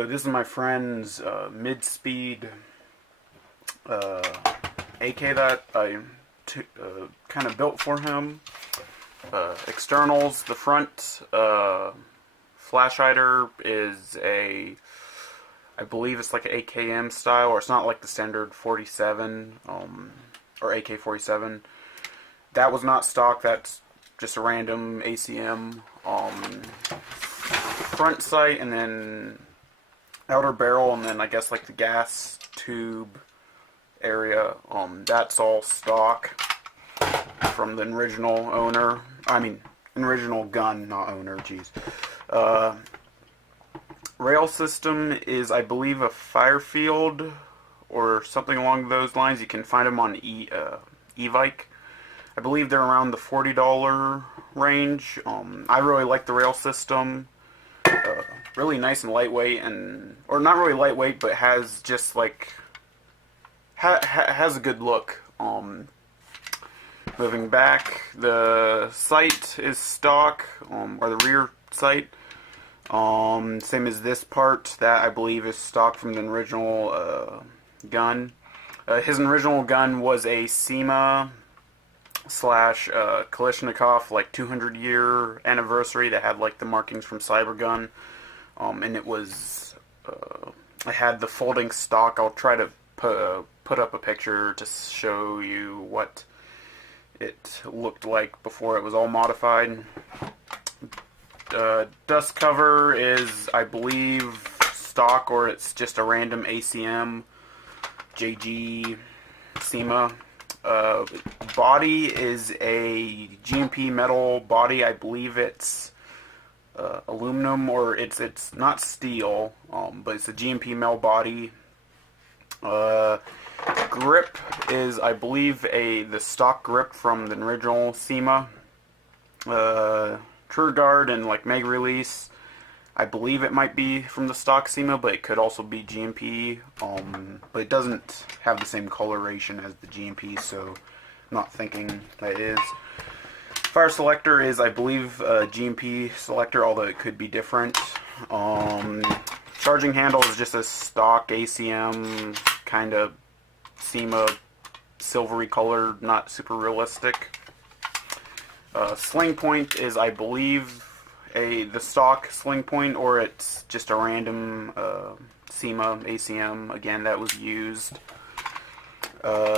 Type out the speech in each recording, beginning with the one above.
So this is my friend's mid-speed AK that I kind of built for him. Externals, the front flash hider is I believe it's like an AKM style, or it's not like the standard 47 or AK-47. That was not stock, that's just a random ACM. Front sight, and then outer barrel, and then I guess like the gas tube area, that's all stock from the original owner. I mean, original gun, not owner, jeez. Rail system is, I believe, a Firefield or something along those lines. You can find them on Evike. I believe they're around the $40 range. I really like the rail system. Really nice and lightweight, or not really lightweight, but has just like has a good look. Moving back, the sight is stock, or the rear sight. Same as this part, that I believe is stock from the original gun. His original gun was a SEMA / Kalashnikov, like 200-year anniversary that had like the markings from Cybergun, and it was I had the folding stock. I'll try to put up a picture to show you what it looked like before it was all modified. Dust cover is, I believe, stock, or it's just a random ACM JG SEMA. Body is a GMP metal body. I believe it's aluminum, or it's not steel, but it's a GMP metal body. Grip is, I believe, the stock grip from the original SEMA. Trigger guard and like mag release, I believe it might be from the stock SEMA, but it could also be GMP. But it doesn't have the same coloration as the GMP, so I'm not thinking that is. Fire selector is, I believe, a GMP selector, although it could be different. Charging handle is just a stock ACM kind of SEMA, silvery colored, not super realistic. Sling point is, I believe, the stock sling point, or it's just a random SEMA ACM, again, that was used.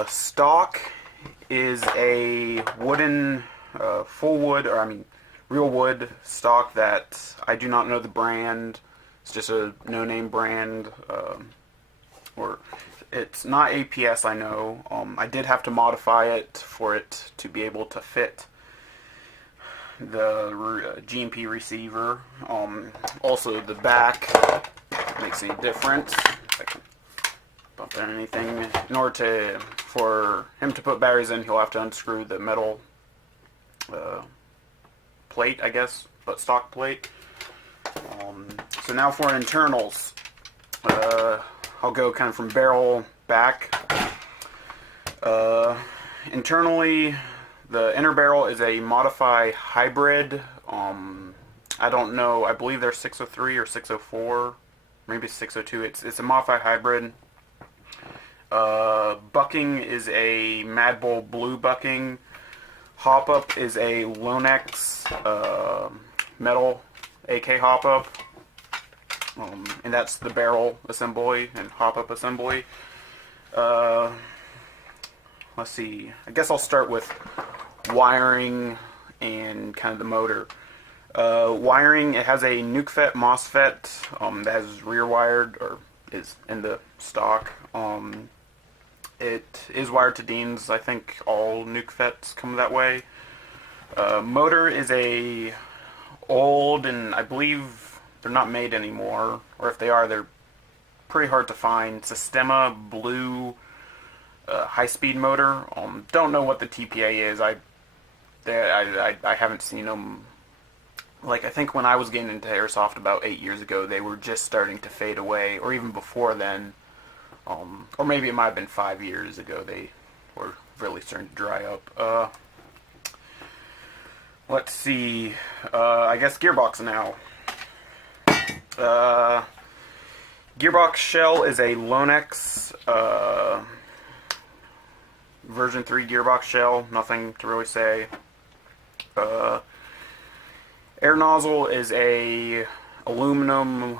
Stock is a wooden, full wood, or I mean real wood stock that I do not know the brand. It's just a no-name brand, or it's not APS, I know. I did have to modify it for it to be able to fit the GMP receiver. Also, the back makes any difference. If I can bump in anything. In order for him to put batteries in, he'll have to unscrew the metal plate, I guess, but stock plate. So now for internals. I'll go kind of from barrel back. Internally, the inner barrel is a modify hybrid. I don't know. I believe they're 603 or 604, maybe 602. It's a modify hybrid. Bucking is a madbull blue bucking. Hop up is a lonex metal AK hop up. And that's the barrel assembly and hop up assembly. Let's see. I guess I'll start with wiring and kind of the motor. Wiring, it has a Nukfet MOSFET that is rear wired, or is in the stock. It is wired to Dean's. I think all Nukfets come that way. Motor is a old, and I believe they're not made anymore, or if they are, they're pretty hard to find. Systema blue high-speed motor. Don't know what the TPA is. I haven't seen them. Like, I think when I was getting into Airsoft about 8 years ago, they were just starting to fade away, or even before then. Or maybe it might have been 5 years ago they were really starting to dry up. Let's see. I guess gearbox now. Gearbox shell is a Lonex version 3 gearbox shell. Nothing to really say. Air nozzle is a aluminum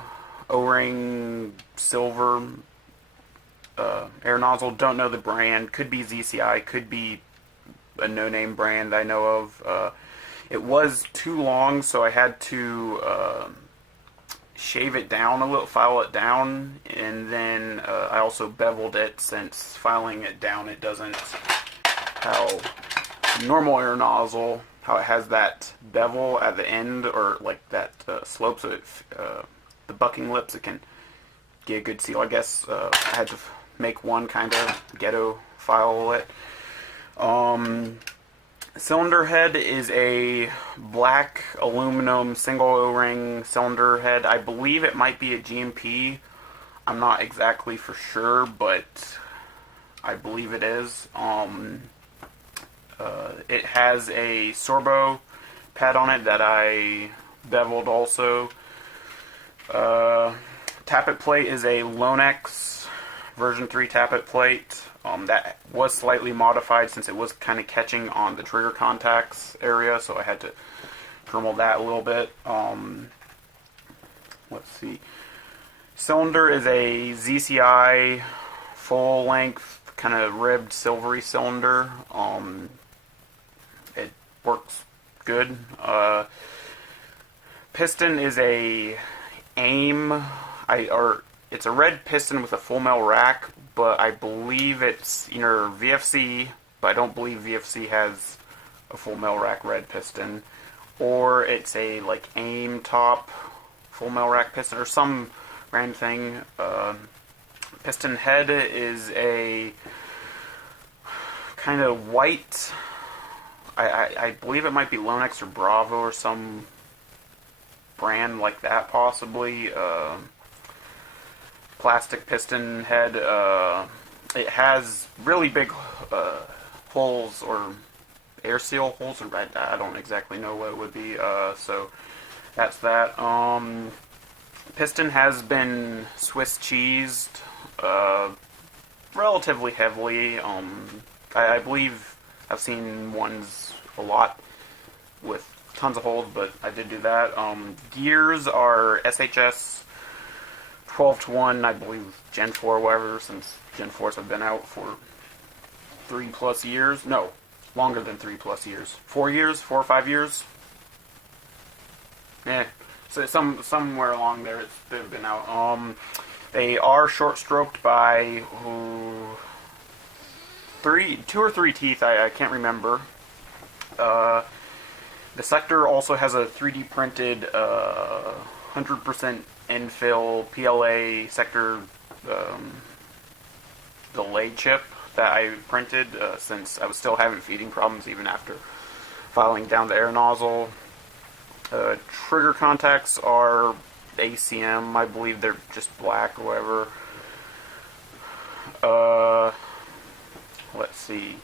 O-ring silver air nozzle. Don't know the brand. Could be ZCI. Could be a no-name brand I know of. It was too long, so I had to shave it down a little, file it down, and then I also beveled it, since filing it down, it doesn't how normal air nozzle, how it has that bevel at the end, or like that slope, so it, the bucking lips, it can get a good seal. I guess I had to make one kind of ghetto file it. Cylinder head is a black aluminum single O-ring cylinder head. I believe it might be a GMP. I'm not exactly for sure, but I believe it is. It has a sorbo pad on it that I beveled also. Tappet plate is a Lonex version 3 tappet plate. That was slightly modified since it was kind of catching on the trigger contacts area, so I had to Dremel that a little bit. Let's see. Cylinder is a ZCI full length, kind of ribbed silvery cylinder. It works good. Piston is a AIM, it's a red piston with a full metal rack, but I believe it's either VFC, but I don't believe VFC has a full metal rack red piston, or it's a like AIM top full metal rack piston, or some random thing. Piston head is a kind of white, I believe it might be Lonex or Bravo or some brand like that possibly. Plastic piston head. It has really big holes, or air seal holes, or I don't exactly know what it would be. So that's that. Piston has been Swiss cheesed relatively heavily. I believe I've seen ones a lot with tons of holes, but I did do that. Gears are SHS 12-to-1, I believe Gen 4, whatever, since Gen 4s have been out for 3+ years. No, longer than 3+ years. 4 years? 4 or 5 years? So somewhere along there they've been out. They are short-stroked by 2 or 3 teeth, I can't remember. The sector also has a 3D printed 100% infill PLA sector delay chip that I printed, since I was still having feeding problems even after filing down the air nozzle. Trigger contacts are ACM, I believe they're just black or whatever. Let's see.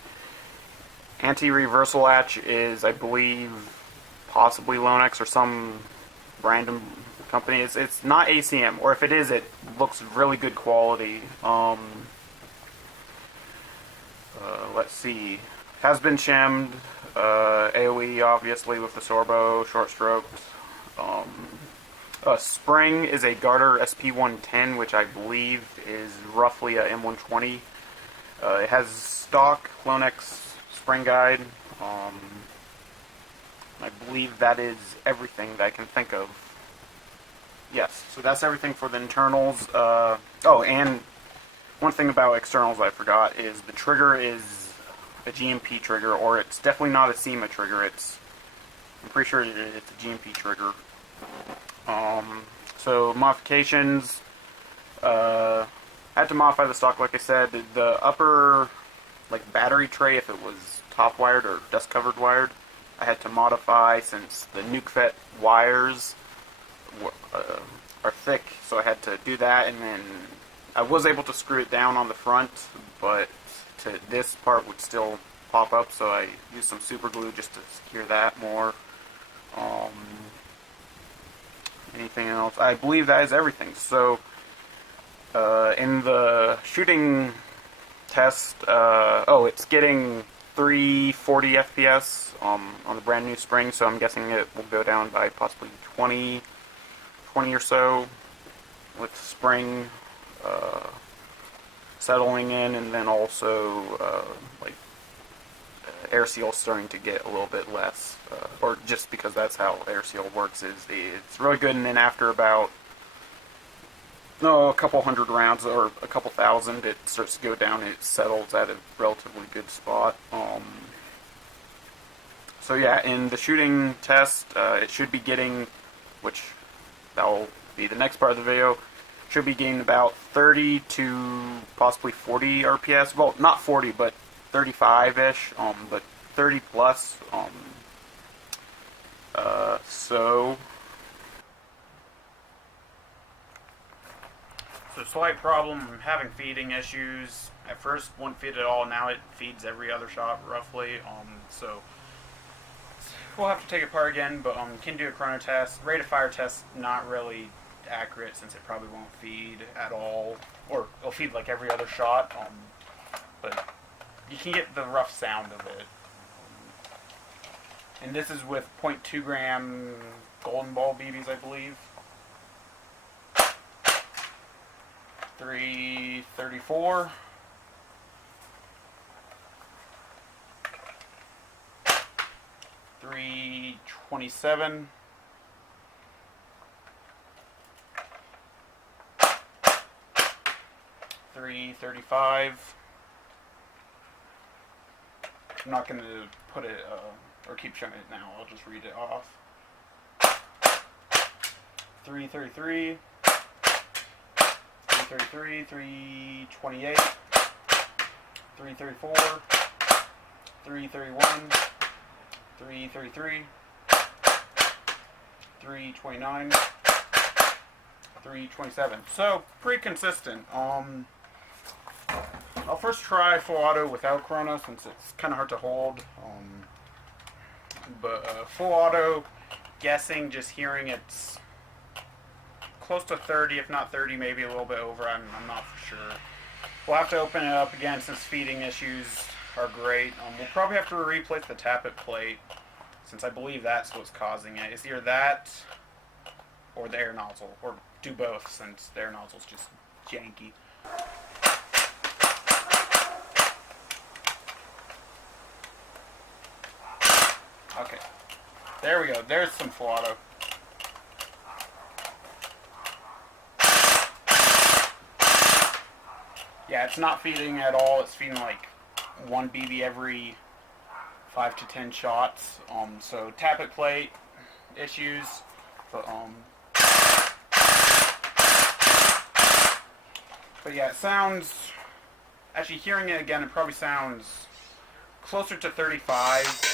Anti-reversal latch is, I believe, possibly Lonex or some random company. It's not ACM, or if it is, it looks really good quality. Let's see. Has been shimmed. AOE, obviously, with the sorbo, short stroked. Spring is a Guader SP110, which I believe is roughly a M120. It has stock Lonex spring guide. I believe that is everything that I can think of. Yes, so that's everything for the internals. Oh, and one thing about externals I forgot is the trigger is a GMP trigger, or it's definitely not a SEMA trigger. I'm pretty sure it's a GMP trigger. So modifications. I had to modify the stock, like I said. The upper, like, battery tray, if it was top wired or dust covered wired, I had to modify since the Nukfet wires are thick, so I had to do that, and then I was able to screw it down on the front, but this part would still pop up, so I used some super glue just to secure that more. Anything else? I believe that is everything. So In the shooting test, it's getting 340 FPS on the brand new spring, so I'm guessing it will go down by possibly 20 or so with spring settling in, and then also air seal starting to get a little bit less, or just because that's how air seal works, is it's really good, and then after about a couple hundred rounds or a couple thousand, it starts to go down. It settles at a relatively good spot. So yeah, in the shooting test, it should be getting, which that'll be the next part of the video, should be getting about 30 to possibly 40 RPS. Well, not 40, but 35-ish, but 30 plus. So slight problem, I'm having feeding issues. At first wouldn't feed at all, now it feeds every other shot roughly. So we'll have to take it apart again, but can do a chrono test. Rate of fire test, not really accurate since it probably won't feed at all, or it'll feed like every other shot, but you can get the rough sound of it. And this is with 0.2 gram golden ball BBs, I believe. 334. 327. 335. I'm not going to put it, or keep showing it now, I'll just read it off. 333, 333, 328, 334, 331, 333, 329, 327. So, pretty consistent. I'll first try full auto without chrono since it's kind of hard to hold. But full auto, guessing, just hearing it's close to 30, if not 30, maybe a little bit over. I'm not for sure. We'll have to open it up again since feeding issues are great. We'll probably have to replace the tappet plate since I believe that's what's causing it. It's either that or the air nozzle, or do both since the air nozzle's just janky. Okay, there we go. There's some full auto. Yeah, it's not feeding at all. It's feeding like 1 BB every 5 to 10 shots. So tappet plate issues. But yeah, it sounds. Actually, hearing it again, it probably sounds closer to 35.